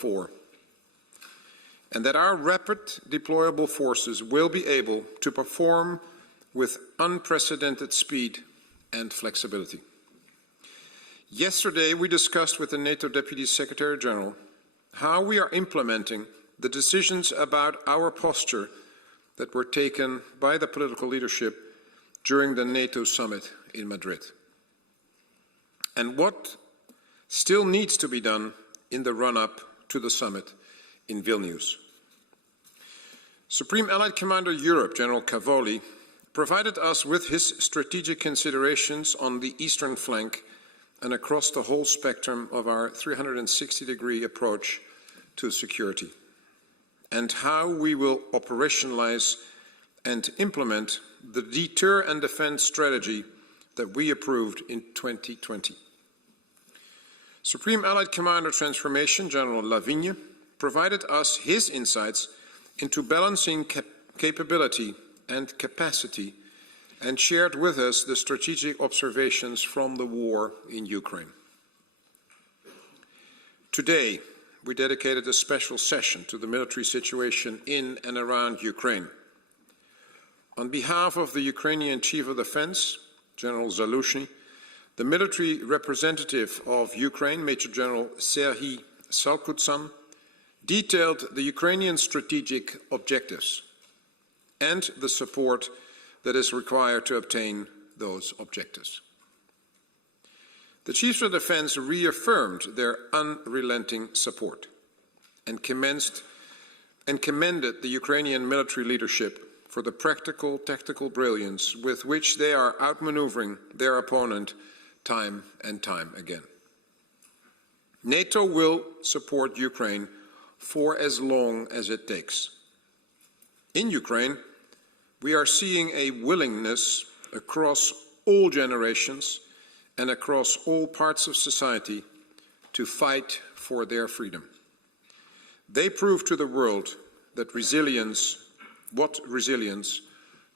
4, and that our rapid deployable forces will be able to perform with unprecedented speed and flexibility. Yesterday, we discussed with the NATO Deputy Secretary General how we are implementing the decisions about our posture that were taken by the political leadership during the NATO summit in Madrid, and what still needs to be done in the run-up to the summit in Vilnius. Supreme Allied Commander Europe, General Cavoli, provided us with his strategic considerations on the eastern flank and across the whole spectrum of our 360-degree approach to security, and how we will operationalize and implement the deter and defend strategy that we approved in 2020. Supreme Allied Commander Transformation, General Lavigne, provided us his insights into balancing capability and capacity, and shared with us the strategic observations from the war in Ukraine. Today, we dedicated a special session to the military situation in and around Ukraine. On behalf of the Ukrainian Chief of Defense, General Zaluzhny, the military representative of Ukraine, Major General Serhiy Salkutsan, detailed the Ukrainian strategic objectives and the support that is required to obtain those objectives. The Chiefs of Defense reaffirmed their unrelenting support and commended the Ukrainian military leadership for the practical, tactical brilliance with which they are outmaneuvering their opponent time and time again. NATO will support Ukraine for as long as it takes. In Ukraine, we are seeing a willingness across all generations and across all parts of society to fight for their freedom. They prove to the world that what resilience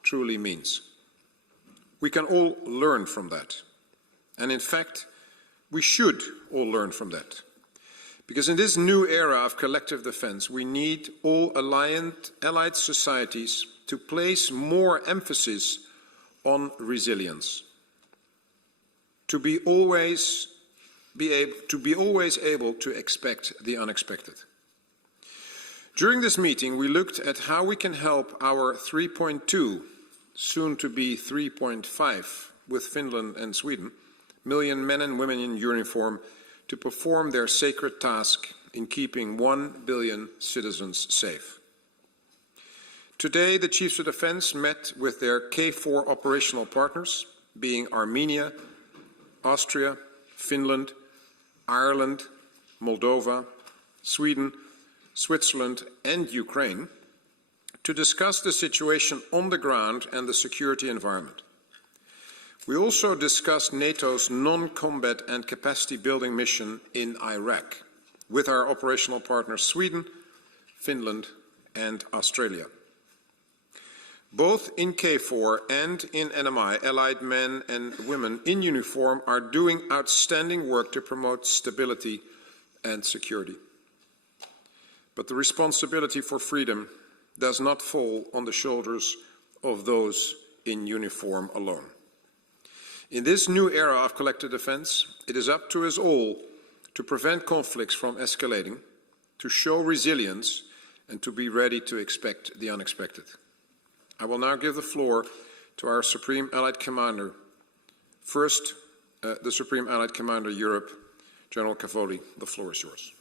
truly means. We can all learn from that. And in fact, we should all learn from that. Because in this new era of collective defense, we need all allied societies to place more emphasis on resilience, to be always able to expect the unexpected. During this meeting, we looked at how we can help our 3.2, soon to be 3.5, with Finland and Sweden, million men and women in uniform to perform their sacred task in keeping 1 billion citizens safe. Today, the Chiefs of Defense met with their K4 operational partners, being Armenia, Austria, Finland, Ireland, Moldova, Sweden, Switzerland and Ukraine, to discuss the situation on the ground and the security environment. We also discussed NATO's non-combat and capacity building mission in Iraq with our operational partners Sweden, Finland and Australia. Both in K4 and in NMI, allied men and women in uniform are doing outstanding work to promote stability and security. But the responsibility for freedom does not fall on the shoulders of those in uniform alone. In this new era of collective defense, it is up to us all to prevent conflicts from escalating, to show resilience, and to be ready to expect the unexpected. I will now give the floor to our Supreme Allied Commander. First, the Supreme Allied Commander Europe, General Cavoli. The floor is yours.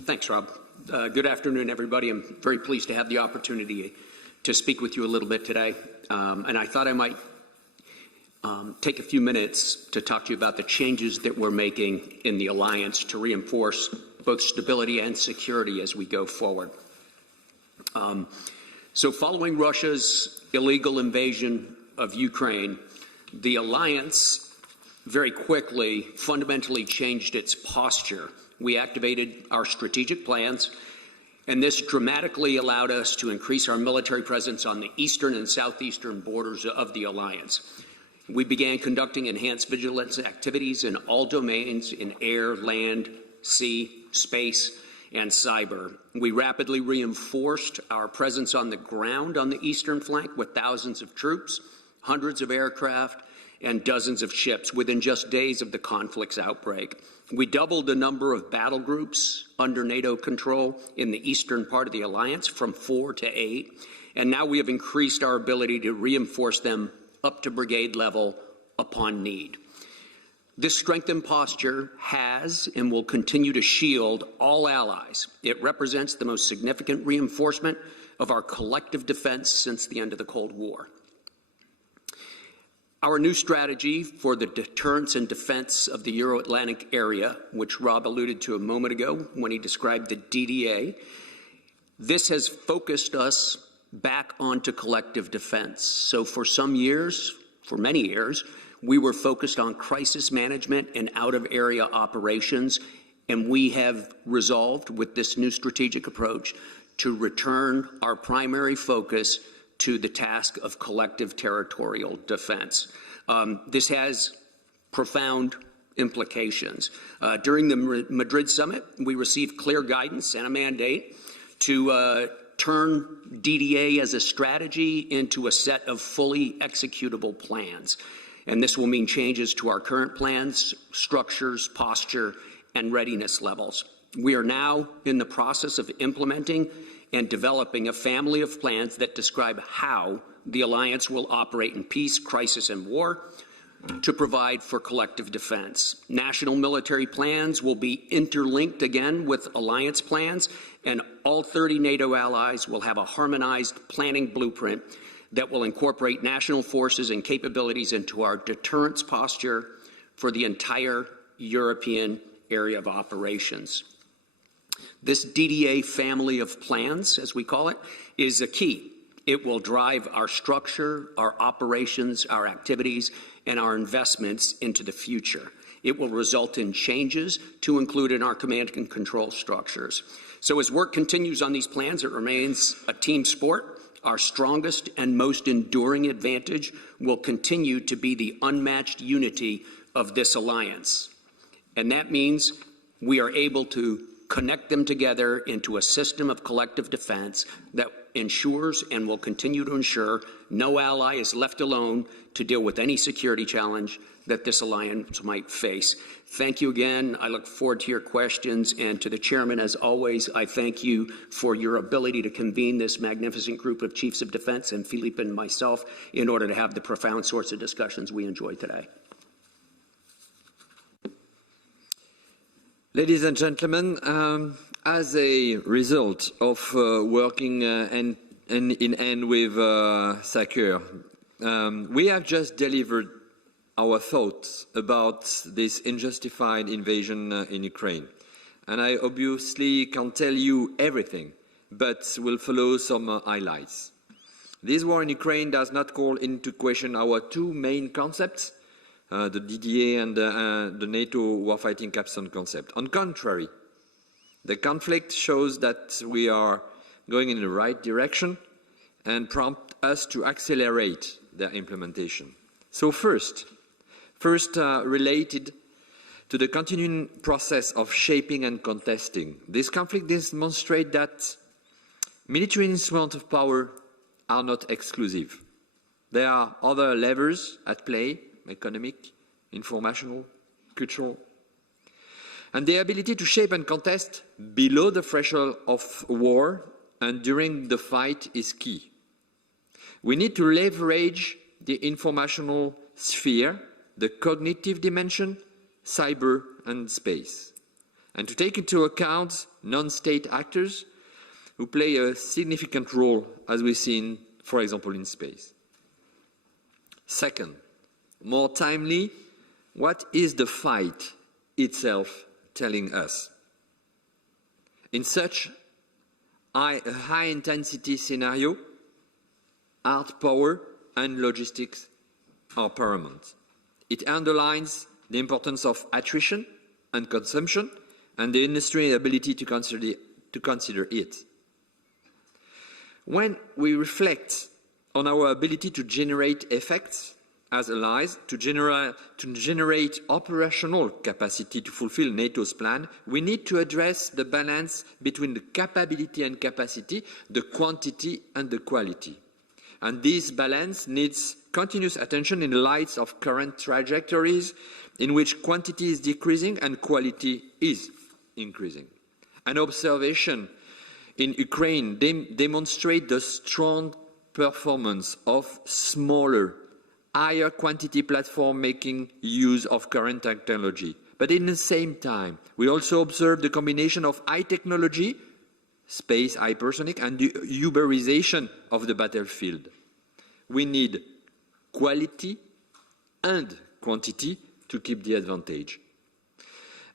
Thanks, Rob. Good afternoon, everybody. I'm very pleased to have the opportunity to speak with you a little bit today. And I thought I might take a few minutes to talk to you about the changes that we're making in the alliance to reinforce both stability and security as we go forward. So following Russia's illegal invasion of Ukraine, the alliance very quickly fundamentally changed its posture. We activated our strategic plans, and this dramatically allowed us to increase our military presence on the eastern and southeastern borders of the alliance. We began conducting enhanced vigilance activities in all domains in air, land, sea, space, and cyber. We rapidly reinforced our presence on the ground on the eastern flank with thousands of troops, hundreds of aircraft, and dozens of ships within just days of the conflict's outbreak. We doubled the number of battle groups under NATO control in the eastern part of the alliance from 4 to 8, and now we have increased our ability to reinforce them up to brigade level upon need. This strengthened posture has and will continue to shield all allies. It represents the most significant reinforcement of our collective defense since the end of the Cold War. Our new strategy for the deterrence and defense of the Euro-Atlantic area, which Rob alluded to a moment ago when he described the DDA, this has focused us back onto collective defense. So for some years, for many years, we were focused on crisis management and out-of-area operations, and we have resolved with this new strategic approach to return our primary focus to the task of collective territorial defense. This has profound implications. During the Madrid summit, we received clear guidance and a mandate to turn DDA as a strategy into a set of fully executable plans. And this will mean changes to our current plans, structures, posture, and readiness levels. We are now in the process of implementing and developing a family of plans that describe how the alliance will operate in peace, crisis, and war to provide for collective defense. National military plans will be interlinked again with alliance plans, and all 30 NATO allies will have a harmonized planning blueprint that will incorporate national forces and capabilities into our deterrence posture for the entire European area of operations. This DDA family of plans, as we call it, is a key. It will drive our structure, our operations, our activities, and our investments into the future. It will result in changes to include in our command and control structures. So as work continues on these plans, it remains a team sport. Our strongest and most enduring advantage will continue to be the unmatched unity of this alliance. And that means we are able to connect them together into a system of collective defense that ensures and will continue to ensure no ally is left alone to deal with any security challenge that this alliance might face. Thank you again. I look forward to your questions. And to the Chairman, as always, I thank you for your ability to convene this magnificent group of Chiefs of Defense and Philippe and myself in order to have the profound sorts of discussions we enjoy today. Ladies and gentlemen, as a result of working hand in hand with SACEUR, we have just delivered our thoughts about this unjustified invasion in Ukraine. And I obviously can't tell you everything, but will follow some highlights. This war in Ukraine does not call into question our two main concepts, the DDA and the NATO warfighting capstone concept. On the contrary, the conflict shows that we are going in the right direction and prompt us to accelerate their implementation. So first related to the continuing process of shaping and contesting. This conflict demonstrates that military instruments of power are not exclusive. There are other levers at play: economic, informational, cultural. And the ability to shape and contest below the threshold of war and during the fight is key. We need to leverage the informational sphere, the cognitive dimension, cyber and space, and to take into account non-state actors who play a significant role, as we've seen, for example, in space. Second, more timely, what is the fight itself telling us? In such a high-intensity scenario, hard power and logistics are paramount. It underlines the importance of attrition and consumption and the industry's ability to consider it. When we reflect on our ability to generate effects as allies to generate operational capacity to fulfill NATO's plan, we need to address the balance between the capability and capacity, the quantity and the quality. And this balance needs continuous attention in the light of current trajectories in which quantity is decreasing and quality is increasing. An observation in Ukraine demonstrates the strong performance of smaller, higher quantity platform making use of current technology. But in the same time, we also observe the combination of high technology, space, hypersonic, and the Uberization of the battlefield. We need quality and quantity to keep the advantage.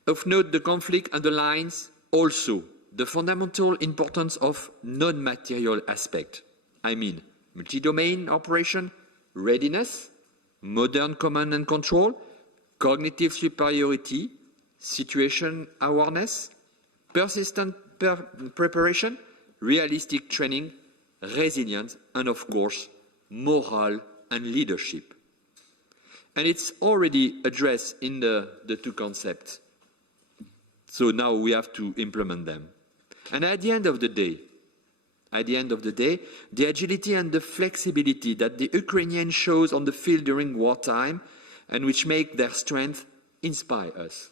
Of note, the conflict underlines also the fundamental importance of non-material aspect. I mean, multi-domain operation, readiness, modern command and control, cognitive superiority, situation awareness, persistent preparation, realistic training, resilience, and of course, morale and leadership. And it's already addressed in the two concepts. So now we have to implement them. And at the end of the day, the agility and the flexibility that the Ukrainians shows on the field during wartime and which make their strength inspire us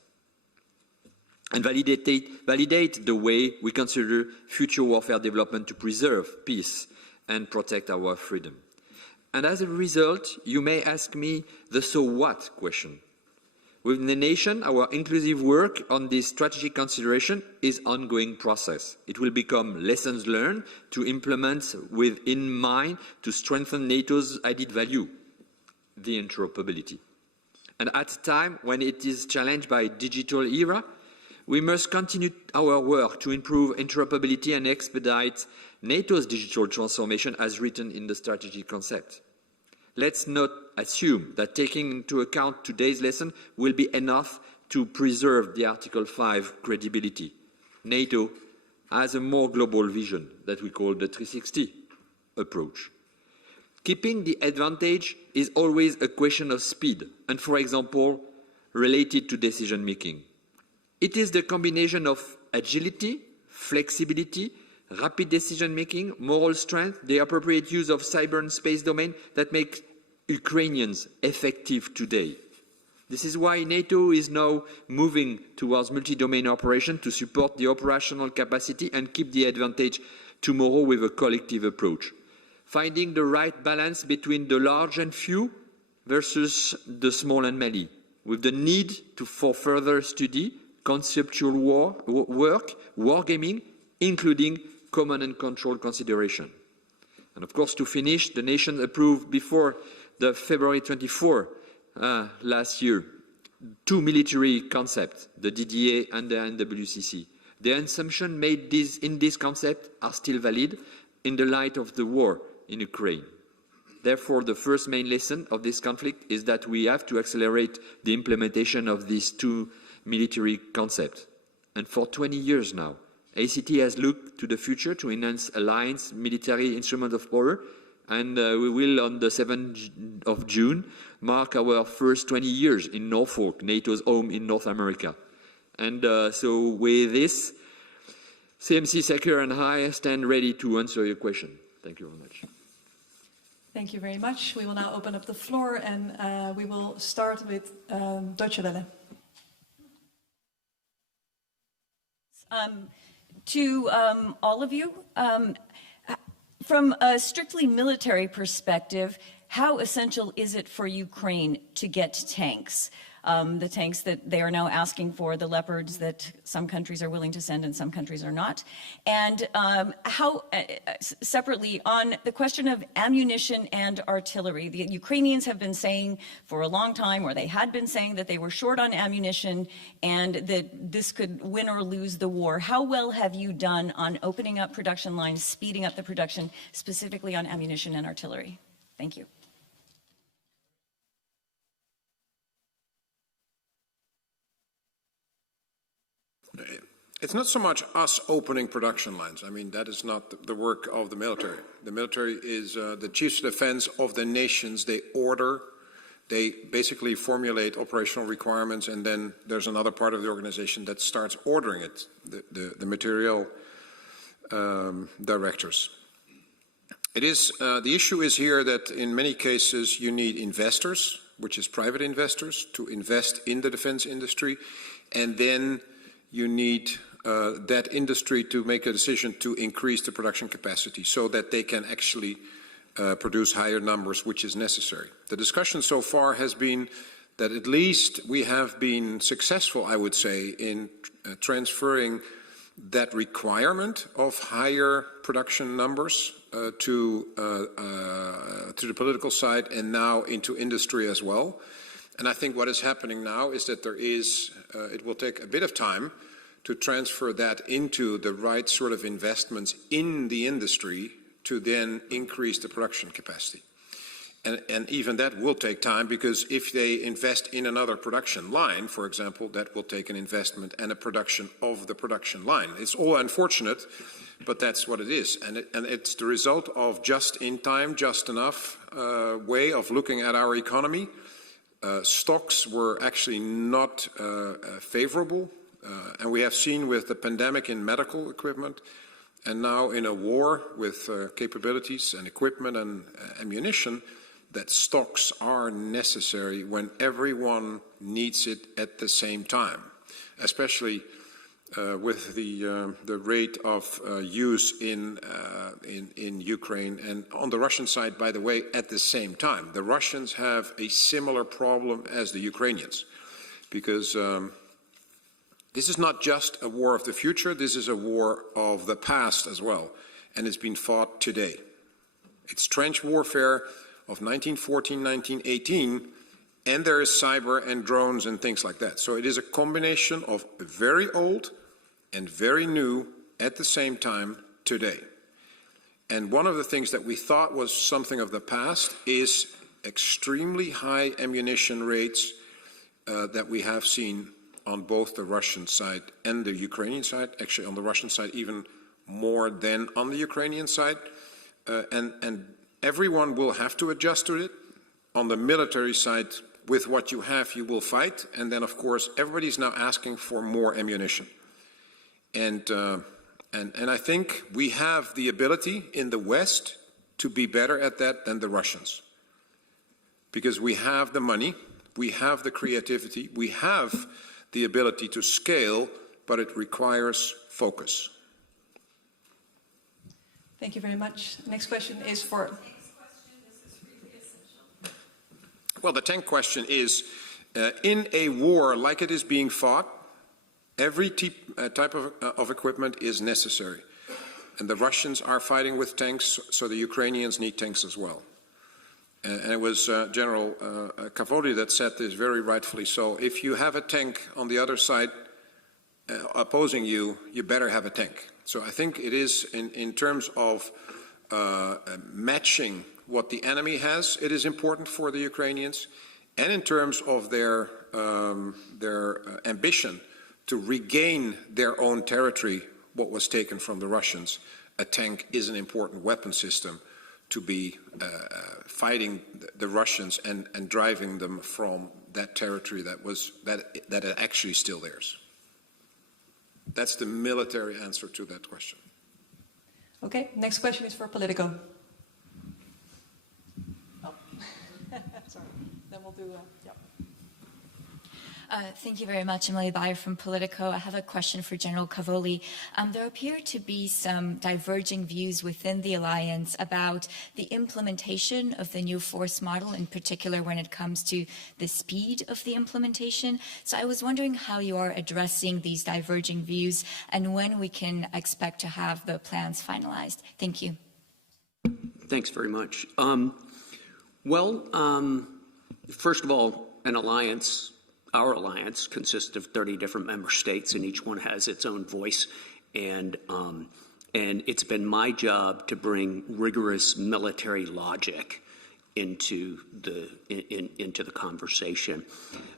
and validate the way we consider future warfare development to preserve peace and protect our freedom. And as a result, you may ask me the so what question. Within the nation, our inclusive work on this strategic consideration is an ongoing process. It will become lessons learned to implement with in mind to strengthen NATO's added value, the interoperability. And at a time when it is challenged by digital era, we must continue our work to improve interoperability and expedite NATO's digital transformation as written in the strategic concept. Let's not assume that taking into account today's lesson will be enough to preserve the Article 5 credibility. NATO has a more global vision that we call the 360 approach. Keeping the advantage is always a question of speed and, for example, related to decision making. It is the combination of agility, flexibility, rapid decision-making, moral strength, the appropriate use of cyber and space domain that make Ukrainians effective today. This is why NATO is now moving towards multi-domain operation to support the operational capacity and keep the advantage tomorrow with a collective approach. Finding the right balance between the large and few versus the small and many, with the need for further study, conceptual work, wargaming, including command and control consideration. And of course, to finish, the nation approved before the February 24 last year 2 military concepts, the DDA and the NWCC. The assumptions made in this concept are still valid in the light of the war in Ukraine. Therefore, the first main lesson of this conflict is that we have to accelerate the implementation of these 2 military concepts. And for 20 years now, ACT has looked to the future to enhance alliance military instrument of power, and we will, on the 7th of June, mark our first 20 years in Norfolk, NATO's home in North America. And so with this, CMC, SACEUR and I stand ready to answer your question. Thank you very much. Thank you very much. We will now open up the floor, and we will start with Deutsche Welle. To all of you, from a strictly military perspective, how essential is it for Ukraine to get tanks? The tanks that they are now asking for, the Leopards that some countries are willing to send and some countries are not. And how, separately, on the question of ammunition and artillery, the Ukrainians have been saying for a long time, or they had been saying, that they were short on ammunition and that this could win or lose the war. How well have you done on opening up production lines, speeding up the production, specifically on ammunition and artillery? Thank you. It's not so much us opening production lines. I mean, that is not the work of the military. The military is the chiefs of defense of the nations. They order They basically formulate operational requirements, and then there's another part of the organization that starts ordering it, the material directors. It is, the issue is here that in many cases you need investors, which is private investors, to invest in the defense industry, and then you need that industry to make a decision to increase the production capacity so that they can actually produce higher numbers, which is necessary. The discussion so far has been that at least we have been successful, I would say, in transferring that requirement of higher production numbers to the political side and now into industry as well. And I think what is happening now is that there is, it will take a bit of time to transfer that into the right sort of investments in the industry to then increase the production capacity. And even that will take time, because if they invest in another production line, for example, that will take an investment and a production of the production line. It's all unfortunate, but that's what it is. And it's the result of just in time, just enough way of looking at our economy. Stocks were actually not favorable, and we have seen with the pandemic in medical equipment, and now in a war with capabilities and equipment and ammunition, that stocks are necessary when everyone needs it at the same time, especially with the rate of use in Ukraine and on the Russian side, by the way, at the same time. The Russians have a similar problem as the Ukrainians, because this is not just a war of the future, this is a war of the past as well, and it's been fought today. It's trench warfare of 1914, 1918, and there is cyber and drones and things like that. So it is a combination of very old and very new at the same time today. And one of the things that we thought was something of the past is extremely high ammunition rates that we have seen on both the Russian side and the Ukrainian side, actually on the Russian side even more than on the Ukrainian side. And everyone will have to adjust to it. On the military side, with what you have, you will fight. And then, of course, everybody's now asking for more ammunition. And I think we have the ability in the West to be better at that than the Russians. Because we have the money, we have the creativity, we have the ability to scale, but it requires focus. Thank you very much. Next question is for... Well, the tank question is, in a war like it is being fought, every type of equipment is necessary. And the Russians are fighting with tanks, so the Ukrainians need tanks as well. And it was General Cavoli that said this very rightfully so. If you have a tank on the other side opposing you, you better have a tank. So I think it is in terms of matching what the enemy has, it is important for the Ukrainians, and in terms of their ambition to regain their own territory, what was taken from the Russians, a tank is an important weapon system to be fighting the Russians and driving them from that territory that actually still theirs. That's the military answer to that question. Okay, next question is for Politico. Oh, sorry. Then we'll do, yeah. Thank you very much. Emily Bauer from Politico. I have a question for General Cavoli. There appear to be some diverging views within the alliance about the implementation of the new force model, in particular when it comes to the speed of the implementation. So I was wondering how you are addressing these diverging views and when we can expect to have the plans finalized. Thank you. Thanks very much. First of all, our alliance consists of 30 different member states, and each one has its own voice. And it's been my job to bring rigorous military logic into the conversation.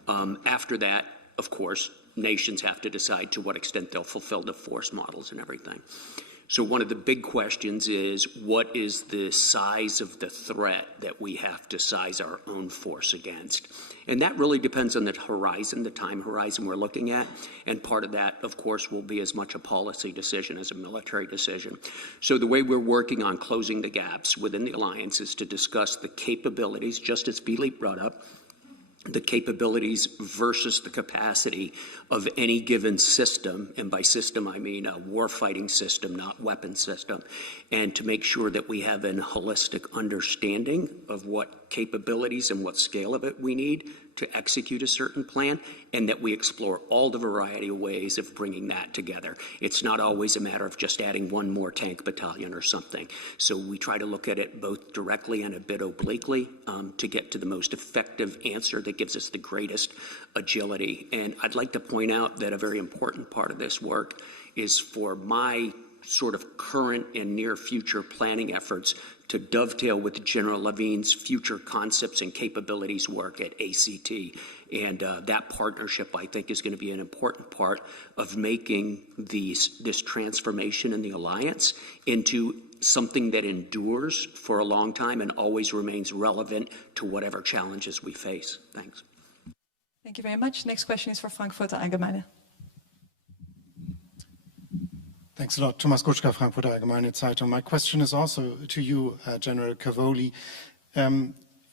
After that, of course, nations have to decide to what extent they'll fulfill the force models and everything. So one of the big questions is, what is the size of the threat that we have to size our own force against? And that really depends on the horizon, the time horizon we're looking at. And part of that, of course, will be as much a policy decision as a military decision. So the way we're working on closing the gaps within the alliance is to discuss the capabilities, just as Philippe brought up, the capabilities versus the capacity of any given system, and by system I mean a warfighting system, not weapon system, and to make sure that we have a holistic understanding of what capabilities and what scale of it we need to execute a certain plan, and that we explore all the variety of ways of bringing that together. It's not always a matter of just adding one more tank battalion or something. So we try to look at it both directly and a bit obliquely to get to the most effective answer that gives us the greatest agility. And I'd like to point out that a very important part of this work is for my sort of current and near future planning efforts to dovetail with General Lavigne's future concepts and capabilities work at ACT. And that partnership, I think, is going to be an important part of making this transformation in the alliance into something that endures for a long time and always remains relevant to whatever challenges we face. Thanks. Thank you very much. Next question is for Frankfurter Allgemeine. Thanks a lot. Thomas Kutschka, Frankfurter Allgemeine Zeitung. My question is also to you, General Cavoli.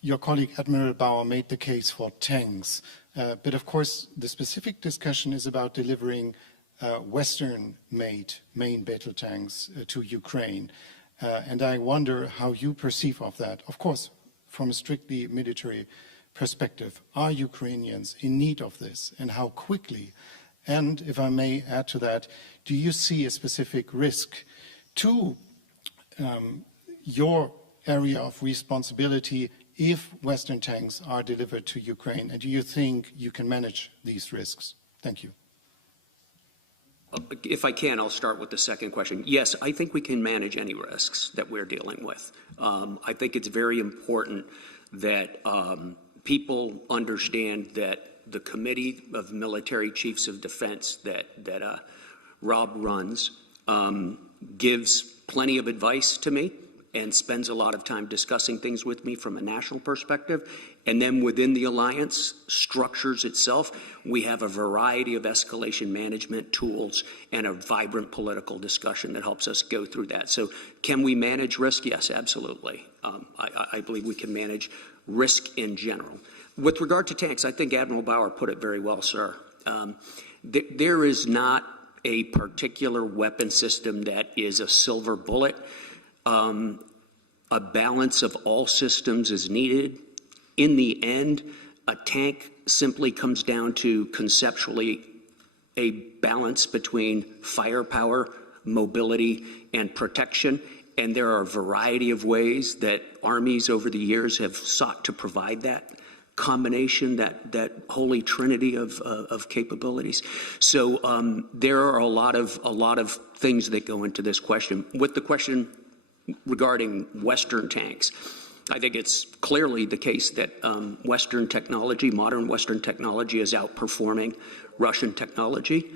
Your colleague Admiral Bauer made the case for tanks, but of course the specific discussion is about delivering Western-made main battle tanks to Ukraine. And I wonder how you perceive of that. Of course, from a strictly military perspective, are Ukrainians in need of this, and how quickly? And if I may add to that, do you see a specific risk to your area of responsibility if Western tanks are delivered to Ukraine? And do you think you can manage these risks? Thank you. If I can, I'll start with the second question. Yes, I think we can manage any risks that we're dealing with. I think it's very important that people understand that the Committee of Military Chiefs of Defense that Rob runs gives plenty of advice to me and spends a lot of time discussing things with me from a national perspective. And then within the alliance structures itself, we have a variety of escalation management tools and a vibrant political discussion that helps us go through that. So can we manage risk? Yes, absolutely. I believe we can manage risk in general. With regard to tanks, I think Admiral Bauer put it very well, sir. There is not a particular weapon system that is a silver bullet. A balance of all systems is needed. In the end, a tank simply comes down to conceptually a balance between firepower, mobility, and protection. And there are a variety of ways that armies over the years have sought to provide that combination, that holy trinity of capabilities. So there are a lot of things that go into this question. With the question regarding Western tanks, I think it's clearly the case that Western technology, modern Western technology, is outperforming Russian technology.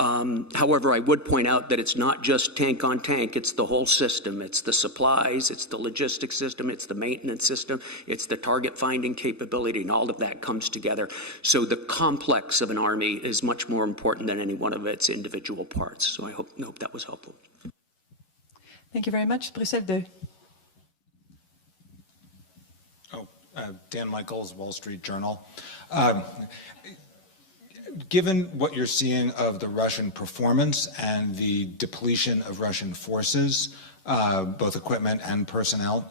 However, I would point out that it's not just tank on tank, it's the whole system. It's the supplies, it's the logistics system, it's the maintenance system, it's the target finding capability, and all of that comes together. So the complex of an army is much more important than any one of its individual parts. So I hope that was helpful. Thank you very much. Bruxelles 2. Dan Michaels, Wall Street Journal. Given what you're seeing of the Russian performance and the depletion of Russian forces, both equipment and personnel,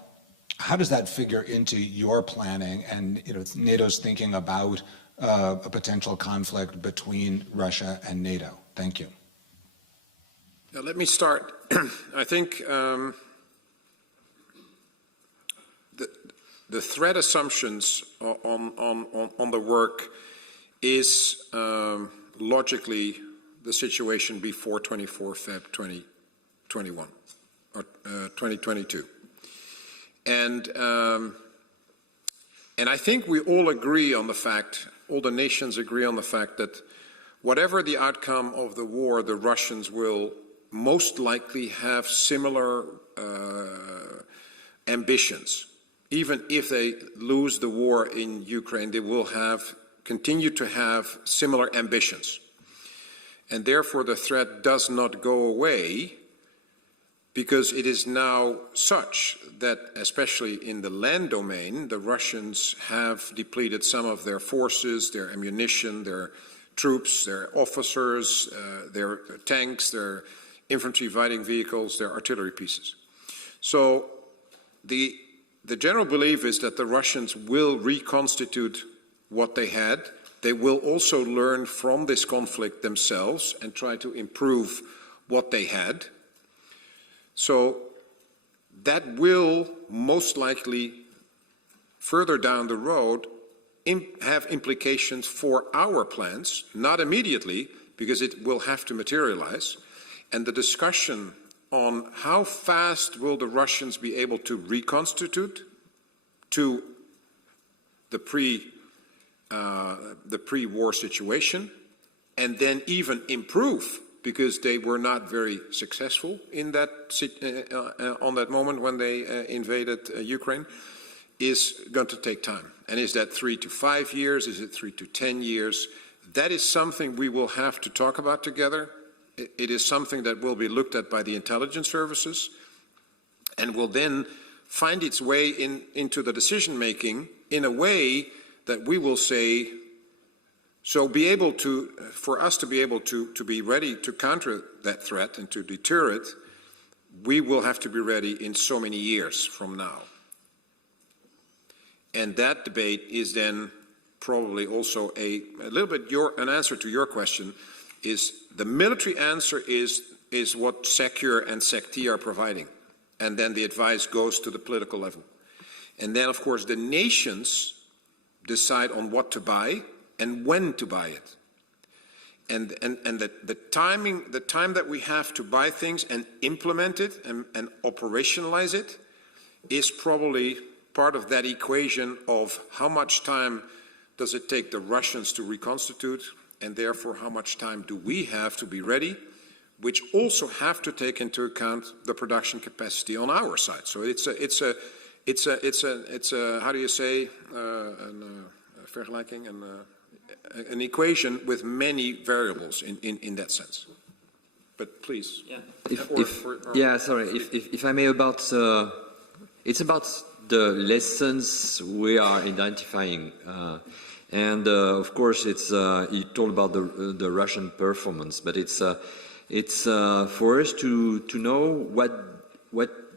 how does that figure into your planning and NATO's thinking about a potential conflict between Russia and NATO? Thank you. Now, let me start. I think the threat assumptions on the work is logically the situation before 24 Feb 2021 or 2022, and I think we all agree on the fact, all the nations agree on the fact that whatever the outcome of the war, the Russians will most likely have similar ambitions. Even if they lose the war in Ukraine, they will continue to have similar ambitions. And therefore the threat does not go away, because it is now such that, especially in the land domain, the Russians have depleted some of their forces, their ammunition, their troops, their officers, their tanks, their infantry fighting vehicles, their artillery pieces. So the general belief is that the Russians will reconstitute what they had. They will also learn from this conflict themselves and try to improve what they had. So that will most likely, further down the road, have implications for our plans, not immediately, because it will have to materialize. And the discussion on how fast will the Russians be able to reconstitute to the pre-war situation, and then even improve, because they were not very successful in that on that moment when they invaded Ukraine, is going to take time. And is that 3 to 5 years? Is it 3 to 10 years? That is something we will have to talk about together. It is something that will be looked at by the intelligence services and will then find its way into the decision making in a way that we will say, so for us to be able to be ready to counter that threat and to deter it, we will have to be ready in so many years from now. And that debate is then probably also a little bit an answer to your question. Is the military answer is what SACEUR and SACT are providing, and then the advice goes to the political level, and then of course the nations decide on what to buy and when to buy it, and the time that we have to buy things and implement it and operationalize it is probably part of that equation of how much time does it take the Russians to reconstitute, and therefore how much time do we have to be ready, which also have to take into account the production capacity on our side. So it's a how do you say, vergelijking, an equation with many variables in that sense. But please. Yeah. If I may, it's about the lessons we are identifying. And of course, you told about the Russian performance, but it's for us to know what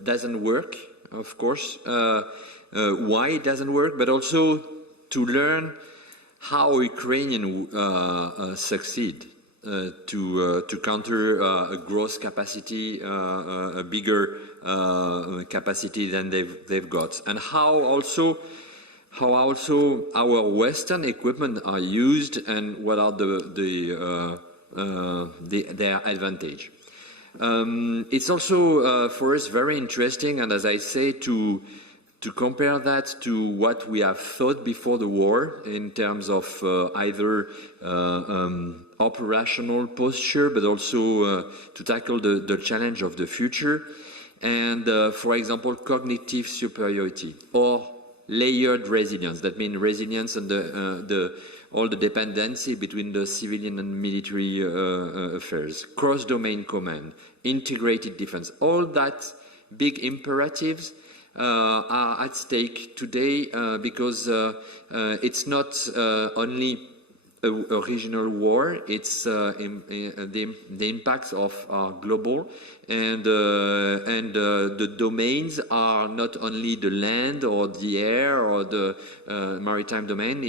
doesn't work, of course, why it doesn't work, but also to learn how Ukrainians succeed to counter a growth capacity, a bigger capacity than they've got, and how also our Western equipment are used and what are their advantage. It's also for us very interesting, and as I say, to compare that to what we have thought before the war in terms of either operational posture, but also to tackle the challenge of the future, and for example, cognitive superiority or layered resilience. That means resilience and all the dependency between the civilian and military affairs, cross-domain command, integrated defense. All that big imperatives are at stake today because it's not only a regional war, it's the impacts are global, and the domains are not only the land or the air or the maritime domain.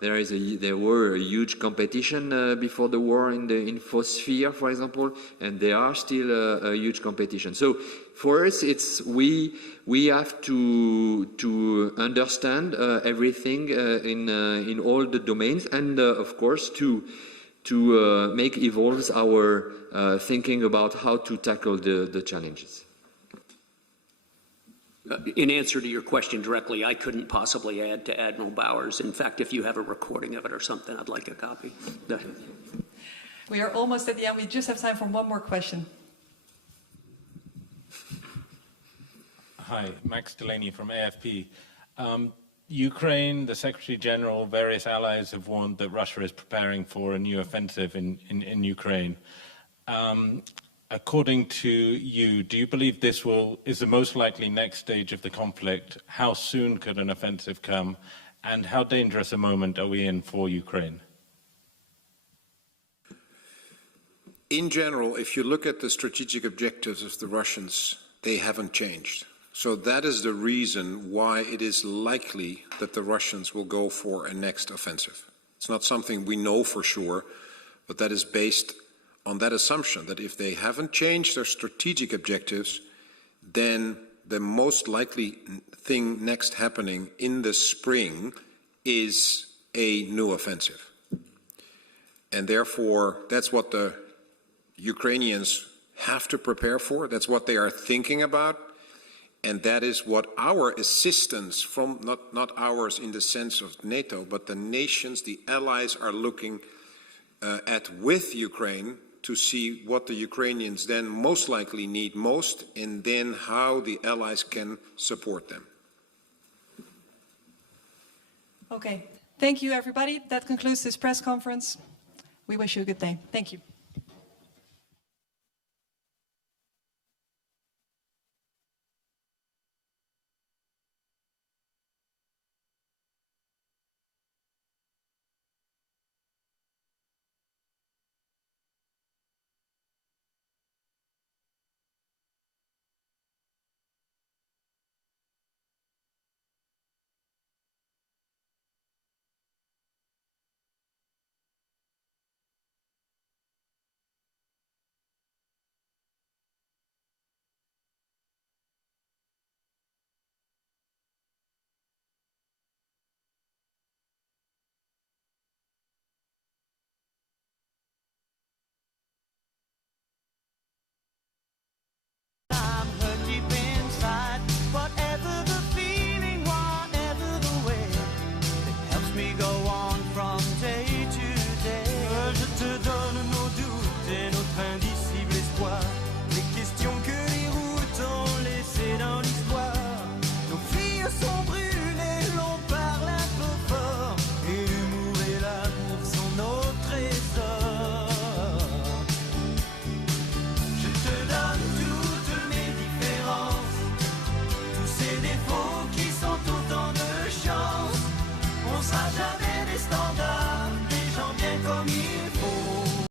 There were a huge competition before the war in the infosphere, for example, and there are still a huge competition. So for us, we have to understand everything in all the domains, and of course to make evolve our thinking about how to tackle the challenges. In answer to your question directly, I couldn't possibly add to Admiral Bauer's. In fact, if you have a recording of it or something, I'd like a copy. We are almost at the end. We just have time for one more question. Hi, Max Delaney from AFP. Ukraine, the Secretary General, various allies have warned that Russia is preparing for a new offensive in Ukraine. According to you, do you believe this is the most likely next stage of the conflict? How soon could an offensive come? And how dangerous a moment are we in for Ukraine? In general, if you look at the strategic objectives of the Russians, they haven't changed. So that is the reason why it is likely that the Russians will go for a next offensive. It's not something we know for sure, but that is based on that assumption that if they haven't changed their strategic objectives, then the most likely thing next happening in the spring is a new offensive. And therefore, that's what the Ukrainians have to prepare for. That's what they are thinking about. And that is what our assistance from, not ours in the sense of NATO, but the nations, the allies are looking at with Ukraine to see what the Ukrainians then most likely need most, and then how the allies can support them. Okay, thank you everybody. That concludes this press conference. We wish you a good day. Thank you.